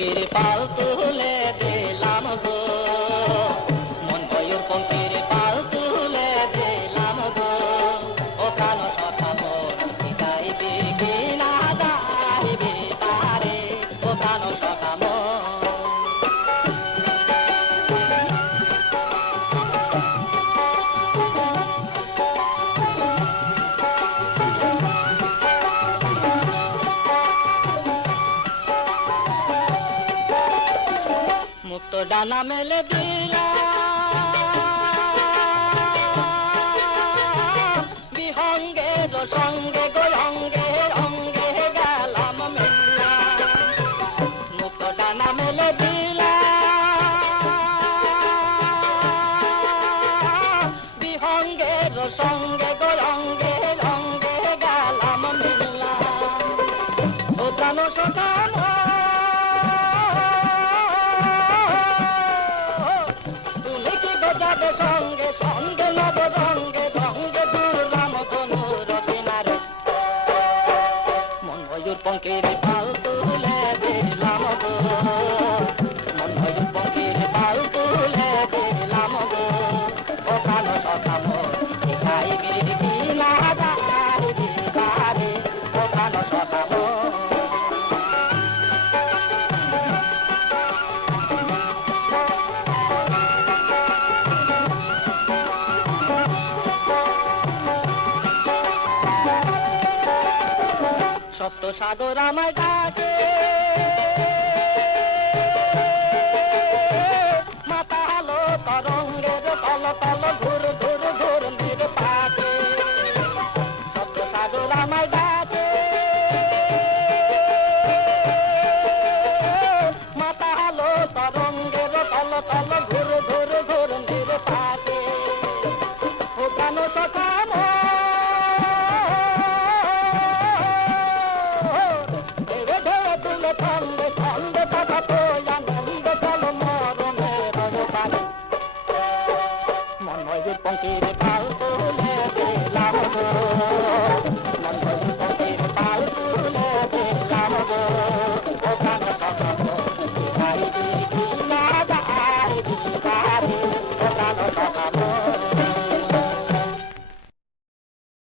পঙ্খির পাল তুলে দিলাম গো, মন ময়ূর পঙ্খির পাল তুলে দিলাম গো। ও প্রাণ সখা মোর গাইবি কি না গাইবি তারে, ও প্রাণ সখা মোর। মুক্ত ডানা মেলে দিলাম বিহঙ্গের সঙ্গে গো অঙ্গে অঙ্গে গেলাম মেলা। মুক্ত ডানা মেলে দিলাম বিহঙ্গের সঙ্গে গো অঙ্গে অঙ্গে গেলাম মেলা। ও প্রাণ সখা সঙ্গে সঙ্গে নব রঙ্গে রঙ্গে দুর্রাম ধনুর কিনারে, মন ময়ূর পঙ্খির পাল তুলে দিলাম গো, মন ময়ূর পঙ্খির পাল তুলে দিলাম গো। ও প্রাণ সখা মোর গাইবি কি না গাইবি তারে, ও প্রাণ সখা মোর। সপ্ত সাগর আমায় ডাকে